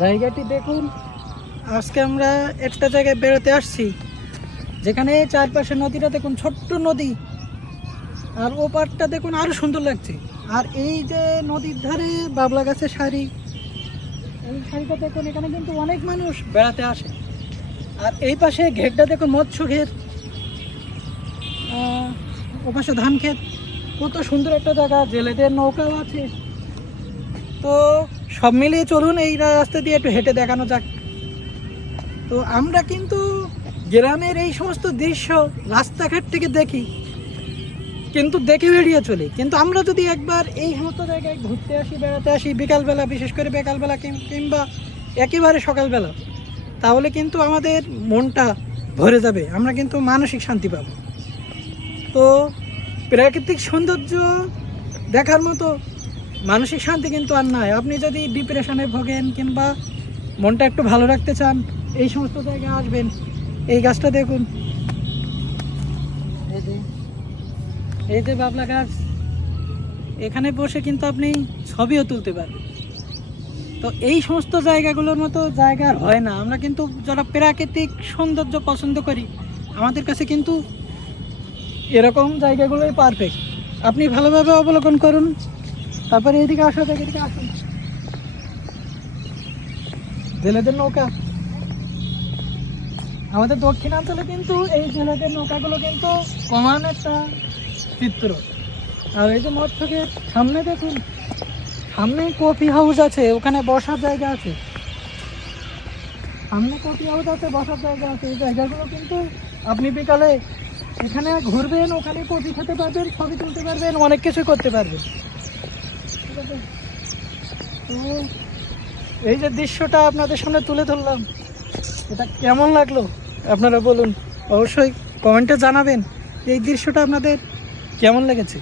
জায়গাটি দেখুন। আজকে আমরা একটা জায়গায় বেড়াতে আসছি যেখানে চারপাশে নদীটা দেখুন, ছোট্ট নদী, আর ও পাড়টা দেখুন আরো সুন্দর লাগছে। আর এই যে নদীর ধারে বাবলা গাছের সারি, এই সারিটা দেখুন, এখানে কিন্তু অনেক মানুষ বেড়াতে আসে। আর এই পাশে ঘেরটা দেখুন, মৎস্য ঘের, ও পাশে ধান ক্ষেত। কত সুন্দর একটা জায়গা, জেলেদের নৌকাও আছে। তো সব মিলিয়ে চলুন এই রাস্তা দিয়ে একটু হেঁটে দেখানো যাক। তো আমরা কিন্তু গ্রামের এই সমস্ত দৃশ্য রাস্তাঘাট থেকে দেখি, কিন্তু দেখে বেরিয়ে চলি। কিন্তু আমরা যদি একবার এই সমস্ত জায়গায় ঘুরতে আসি, বেড়াতে আসি বিকালবেলা, বিশেষ করে বিকালবেলা কিংবা একেবারে সকালবেলা, তাহলে কিন্তু আমাদের মনটা ভরে যাবে, আমরা কিন্তু মানসিক শান্তি পাব। তো প্রাকৃতিক সৌন্দর্য দেখার মতো মানসিক শান্তি কিন্তু আর নাই। আপনি যদি ডিপ্রেশনে ভোগেন কিংবা মনটা একটু ভালো রাখতে চান, এই সমস্ত জায়গায় আসবেন। এই গাছটা দেখুন, এই যে বাবলা গাছ, এখানে বসে কিন্তু আপনি ছবিও তুলতে পারবেন। তো এই সমস্ত জায়গাগুলোর মতো জায়গা আর হয় না। আমরা কিন্তু যারা প্রাকৃতিক সৌন্দর্য পছন্দ করি, আমাদের কাছে কিন্তু এরকম জায়গাগুলোই পারফেক্ট। আপনি ভালোভাবে অবলোকন করুন। তারপরে এদিকে আসা যাক, এদিকে আসুন। জেলেদের নৌকা, আমাদের দক্ষিণাঞ্চলে কিন্তু এই জেলেদের নৌকাগুলো কিন্তু কমান একটা চিত্র। আর এই যে মৎস্যকে সামনে দেখুন, সামনে কফি হাউস আছে, ওখানে বসার জায়গা আছে। সামনে কফি হাউস আছে, বসার জায়গা আছে। এই জায়গাগুলো কিন্তু আপনি বিকালে এখানে ঘুরবেন, ওখানে কফি খেতে পারবেন, ছবি তুলতে পারবেন, অনেক কিছু করতে পারবেন। ঠিক আছে? তো এই যে দৃশ্যটা আপনাদের সামনে তুলে ধরলাম, এটা কেমন লাগলো আপনারা বলুন, অবশ্যই কমেন্টে জানাবেন এই দৃশ্যটা আপনাদের কেমন লেগেছে।